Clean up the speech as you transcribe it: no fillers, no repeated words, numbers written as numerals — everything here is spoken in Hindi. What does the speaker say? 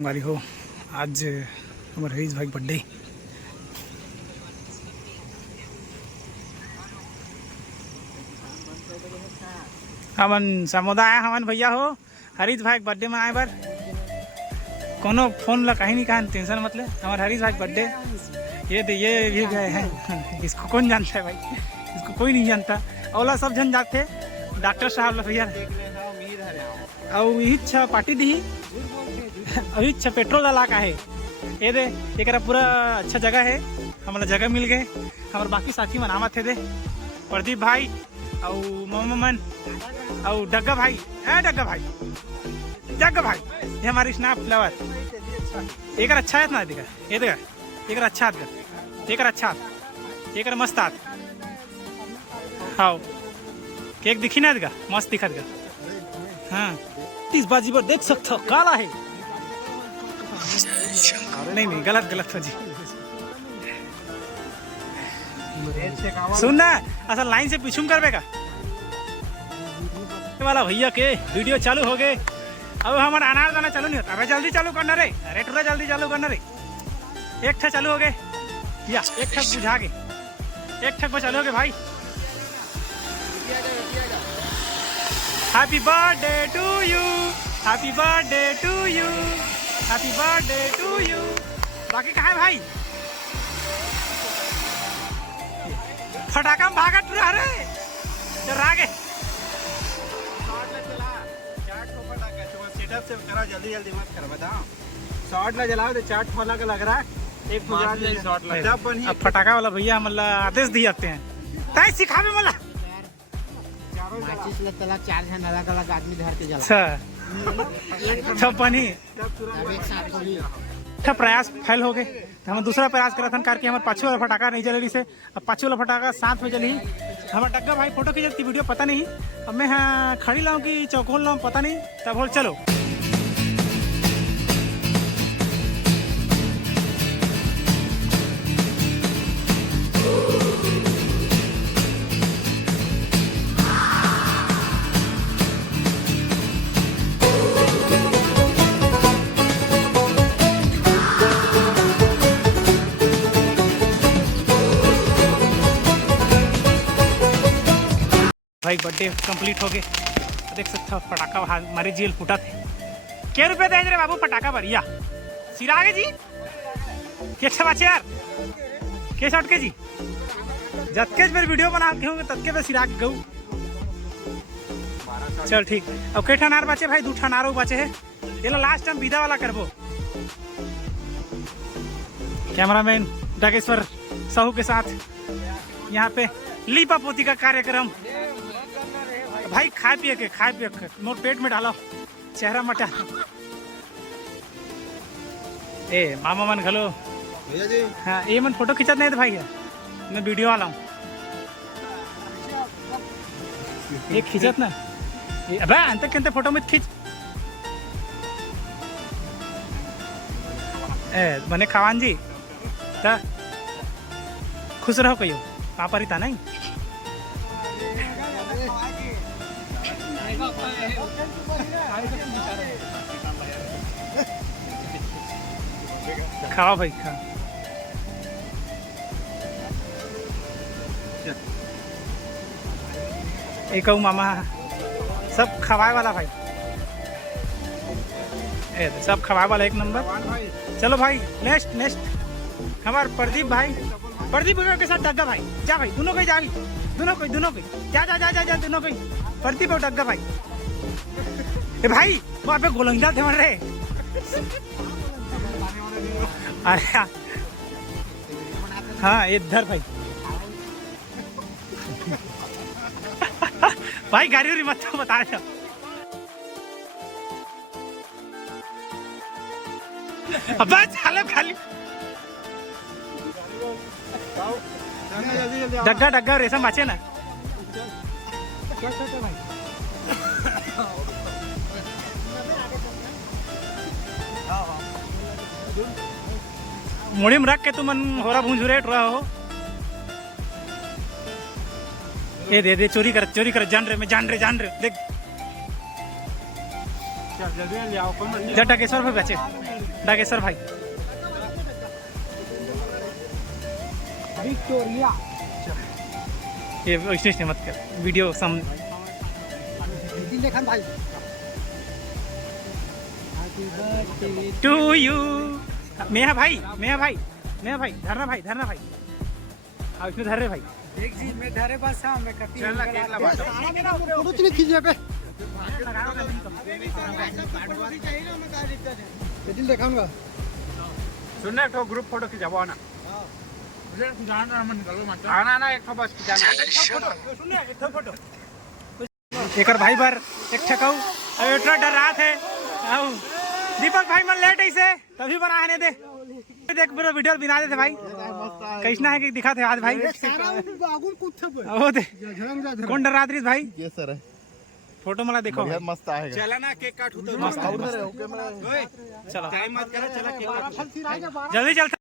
वाली हो आज हमारे रईस भाई बर्थडे। हमन समुदाय हमन भैया हो हरीश भाई बर्थडे मनाए बर कोनो फोन ला कहीं नहीं कहा टेंशन मत ले। हमारे हरीश भाई बर्थडे ये भी गए हैं। इसको कौन जानता है भाई, इसको कोई नहीं जानता। औला सब जन जाते डॉक्टर साहब ला भैया और यही पार्टी दी अभी पेट्रोल डाला का है ये दे एक पूरा अच्छा जगह है। हमारा जगह मिल गए। हमारे बाकी साथी मन आवा थे दे प्रदीप भाई और मोमन और डग्गा भाई ये हमारी स्नैप फ्लेवर एक अच्छा है ना देखा ये देखा एक अच्छा एक मस्त आत हाँ केक दिखी ना देगा मस्त दिखा देगा। हाँ 30 बाजी पर देख सकते हो काला है नहीं गलत हो जी। सुनना असल लाइन से पीछू करवेगा वाला भैया के वीडियो चालू हो गए। अब हमारा अनार दाना चालू नहीं होता। अबे जल्दी चालू करना रे, अरे थोड़ा जल्दी चालू करना रे। एक ठक चालू हो गए या एक ठक बुझा के एक ठक पर चालू हो गए भाई। Happy birthday to you, happy birthday to you, happy birthday to you. बाकी कहाँ है भाई? फटाका भागत रहा रे चल आगे सेटअप से करा जल्दी मत कर बताओ। शॉट ला जलाओ तो चाट फला का लग रहा है एक शॉट ला। अब फटाका वाला भैया मतलब आदेश दिए जाते हैं ताई सिखावे मला माचिस ले तला 4 जन अलग-अलग आदमी धर के जला। अच्छा सब बनी अच्छा प्रयास फेल हो गए तो हम दूसरा प्रयास करा था करके हमारे पाछे वाला फटाका नहीं जली से। अब पाछे वाला फटाका साथ में जली। हमारा डग्गा भाई फोटो खींचती वीडियो पता नहीं। अब मैं हाँ खड़ी लाऊं कि चौकोल लाऊं पता नहीं। तब बोल चलो भाई बर्थडे कंप्लीट हो गए। देख सकते हो फटाका हमारे जेल फूटा थे। क्या रुपए दे रहे बाबू फटाका बढ़िया सिरागे जी के बाचे यार के शॉट के जी जतके मेरे वीडियो बना के होंगे ततके पे सिराग गऊ। चल ठीक अब कई ठा नार बाचे भाई 2 ठा नारो बाचे है। ये लास्ट टाइम विदा वाला करबो। कैमरामैन डागेश्वर साहू के साथ यहाँ पे लीपा पोती का कार्यक्रम। भाई खाए पिए के मोर पेट में डालो चेहरा मटा। ए मामा मन घलो भैया जी हाँ ये मन फोटो खिंचत नहीं थे भाई मैं वीडियो वाला हूँ। ये खिंचत ना अबे अंत के फोटो में खींच ए बने खावान जी ता खुश रहो कहियो पापा रिता नहीं खाओ भाई खा। एक मामा सब खवाए वाला भाई सब खवाए वाला एक नंबर। चलो भाई नेक्स्ट हमारे प्रदीप भाई के साथ डग्गा भाई जा भाई दोनों कोई जा दोनों कोई जा दोनों कोई प्रदीप और डग्गा भाई। ए भाई वहाँ पे गोलंदा थे मर रहे। अरे हाँ इधर भाई भाई गाड़ी उड़ी मत बता रहे अब चलो खाली डग्गा रेशम बाचे ना भाई मुड़ी में रख के तुम होरा भूंज रेट रहा हो। ये दे चोरी कर जान रहे मैं जान रहे देख जा डाकेश्वर भाई बचे, डाकेश्वर भाई विक्टोरिया ये इसने मत कर वीडियो सम देखा भाई टू यू मेहा भाई धरना भाई अब इसमें धर रहे भाई एक जी मैं धरे बस हां मैं कटी चल केकला बाटो फोटो चले खींचे पे दिल देखाऊंगा सुनने तो ग्रुप फोटो खिंचाबो ना आना ना एक बस खिंचाना एक भाई बार एक ठकाऊ अयोट्रा डर रहा थे आओ दीपक भाई मन लेट ऐसे तभी बना है दे देख मेरा वीडियो बिना देते भाई कैसना है कि दिखा थे आज भाई वो दे कौन डर रहा भाई ये सर है फोटो मला देखो बढ़िया मस्त आएगा चला ना केक काट उधर मस्त है, उधर है ओके मैं चलो टाइम मत करो चला केक काट जल्दी चलते